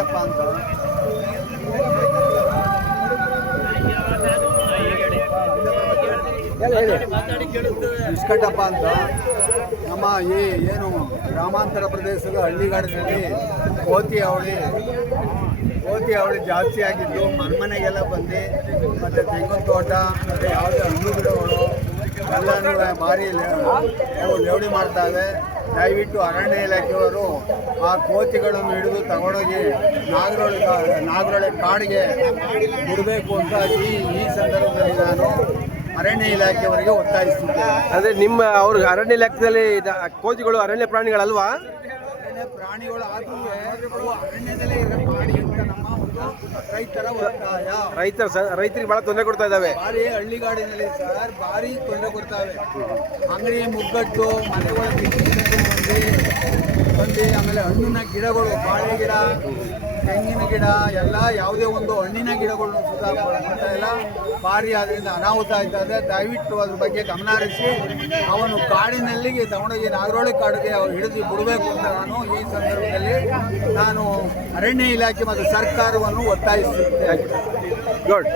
ಬಿಸ್ಕಟಪ್ಪ ಅಂತ. ಬಿಸ್ಕಟಪ್ಪ ಅಂತ ನಮ್ಮ ಈ ಏನು ಗ್ರಾಮಾಂತರ ಪ್ರದೇಶದ ಹಳ್ಳಿಗಾಡಿನಲ್ಲಿ ಕೋತಿ ಅವಳಿ ಜಾಸ್ತಿ ಆಗಿದ್ದು ಮನೆಗೆಲ್ಲ ಬಂದು ಮತ್ತು ತೆಂಗಿನ ತೋಟ ಮತ್ತು ಯಾವುದೇ ಹಣ್ಣು ಗಿಡಗಳು ಎಲ್ಲನೂ ಭಾರಿ ಲೇವಡಿ ಮಾಡ್ತಾವೆ. ದಯವಿಟ್ಟು ಅರಣ್ಯ ಇಲಾಖೆಯವರು ಆ ಕೋತಿಗಳನ್ನು ಹಿಡಿದು ತಗೊಂಡೋಗಿ ನಾಗರೊಳೆ ಕಾಡಿಗೆ ಬಿಡಬೇಕು ಅಂತ ಈ ಸಂದರ್ಭದಲ್ಲಿ ನಾನು ಅರಣ್ಯ ಇಲಾಖೆಯವರಿಗೆ ಒತ್ತಾಯಿಸುತ್ತೇನೆ. ಅಂದರೆ ನಿಮ್ಮ ಅವ್ರ ಅರಣ್ಯ ಇಲಾಖೆಯಲ್ಲಿ ಕೋತಿಗಳು ಅರಣ್ಯ ಪ್ರಾಣಿಗಳಲ್ವಾ? ಅರಣ್ಯ ಪ್ರಾಣಿಗಳು ಆದರೂ ಅರಣ್ಯದಲ್ಲೇ ಇರೋ ಪ್ರಾಣಿ ಅಂತ ನಮ್ಮ ಒಂದು ರೈತರ ಒತ್ತಾಯ. ರೈತರಿಗೆ ಬಹಳ ತೊಂದರೆ ಕೊಡ್ತಾ ಇದ್ದಾವೆ. ಭಾರಿ ಹಳ್ಳಿಗಾಡಿನಲ್ಲಿ ಸರ್ ಭಾರಿ ತೊಂದರೆ ಕೊಡ್ತಾವೆ. ಅಂಗಡಿ ಮುಗ್ಗಟ್ಟು ಮನೆಗಳ ಬಂದು ಆಮೇಲೆ ಹಣ್ಣಿನ ಗಿಡಗಳು, ಬಾಳೆ ಗಿಡ, ತೆಂಗಿನ ಗಿಡ ಎಲ್ಲ ಯಾವುದೇ ಒಂದು ಹಣ್ಣಿನ ಗಿಡಗಳನ್ನು ಸುಧಾ ಮಾಡ್ತಾ ಇಲ್ಲ. ಭಾರಿ ಅದರಿಂದ ಅನಾಹುತ ಆಯ್ತಾ ಇದೆ. ದಯವಿಟ್ಟು ಅದ್ರ ಬಗ್ಗೆ ಗಮನ ಹರಿಸಿ ಅವನು ಕಾಡಿನಲ್ಲಿಗೆ ತಗೊಂಡೋಗಿ ನಾಗರೋಳಿ ಕಾಡಿಗೆ ಅವ್ರು ಹಿಡಿದು ಬಿಡಬೇಕು ಅಂತ ಈ ಸಂದರ್ಭದಲ್ಲಿ ನಾನು ಅರಣ್ಯ ಇಲಾಖೆ ಮತ್ತು ಸರ್ಕಾರವನ್ನು ಒತ್ತಾಯಿಸುತ್ತೇನೆ. ಗುಡ್.